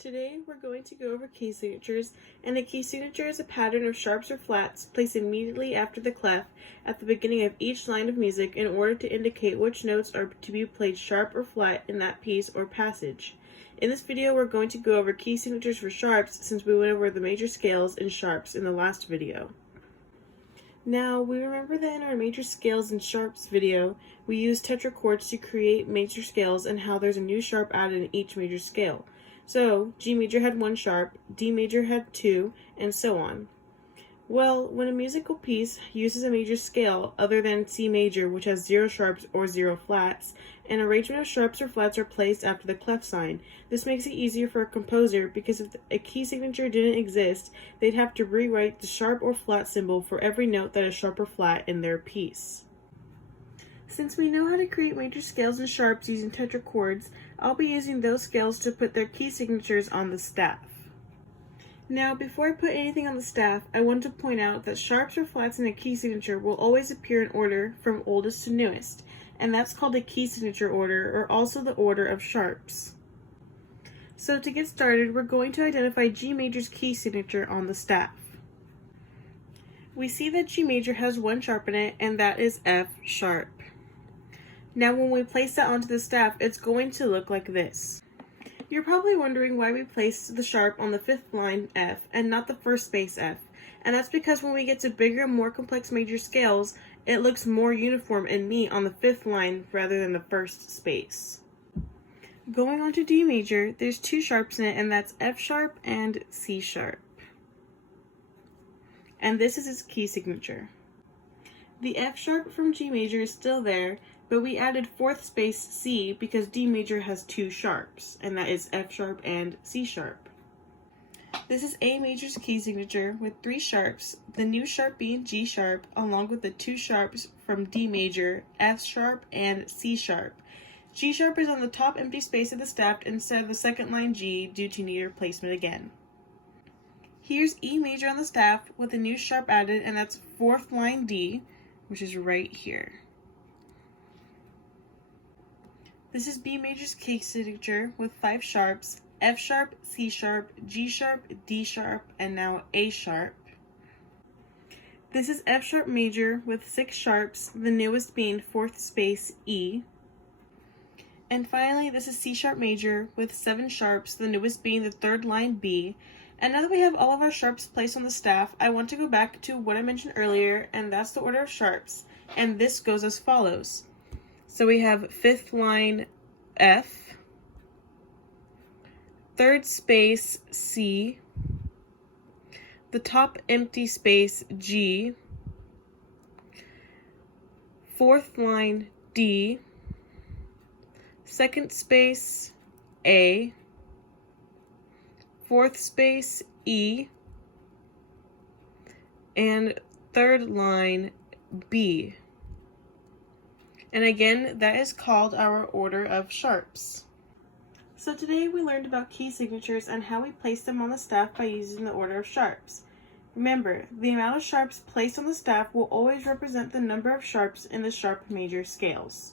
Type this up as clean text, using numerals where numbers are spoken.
Today we're going to go over key signatures, and a key signature is a pattern of sharps or flats placed immediately after the clef at the beginning of each line of music in order to indicate which notes are to be played sharp or flat in that piece or passage. In this video we're going to go over key signatures for sharps since we went over the major scales and sharps in the last video. Now, we remember that in our major scales and sharps video, we used tetrachords to create major scales and how there's a new sharp added in each major scale. So, G major had 1 sharp, D major had 2, and so on. Well, when a musical piece uses a major scale other than C major, which has 0 sharps or 0 flats, an arrangement of sharps or flats are placed after the clef sign. This makes it easier for a composer because if a key signature didn't exist, they'd have to rewrite the sharp or flat symbol for every note that is sharp or flat in their piece. Since we know how to create major scales and sharps using tetrachords, I'll be using those scales to put their key signatures on the staff. Now, before I put anything on the staff, I want to point out that sharps or flats in a key signature will always appear in order from oldest to newest, and that's called a key signature order, or also the order of sharps. So to get started, we're going to identify G major's key signature on the staff. We see that G major has 1 sharp in it, and that is F sharp. Now when we place that onto the staff, it's going to look like this. You're probably wondering why we placed the sharp on the 5th line F and not the first space F, and that's because when we get to bigger, more complex major scales, it looks more uniform and neat on the 5th line rather than the first space. Going on to D major, there's 2 sharps in it, and that's F sharp and C sharp. And this is its key signature. The F sharp from G major is still there, but we added 4th space C because D major has 2 sharps, and that is F sharp and C sharp. This is A major's key signature with 3 sharps, the new sharp being G sharp, along with the 2 sharps from D major, F sharp and C sharp. G sharp is on the top empty space of the staff instead of the 2nd line G due to neater placement again. Here's E major on the staff with a new sharp added, and that's 4th line D, which is right here. This is B major's key signature with 5 sharps, F sharp, C sharp, G sharp, D sharp, and now A sharp. This is F sharp major with 6 sharps, the newest being 4th space E. And finally, this is C sharp major with 7 sharps, the newest being the 3rd line B. And now that we have all of our sharps placed on the staff, I want to go back to what I mentioned earlier, and that's the order of sharps. And this goes as follows. So we have 5th line F, 3rd space C, the top empty space G, 4th line D, 2nd space A, 4th space E, and 3rd line B. And again, that is called our order of sharps. So today we learned about key signatures and how we place them on the staff by using the order of sharps. Remember, the amount of sharps placed on the staff will always represent the number of sharps in the sharp major scales.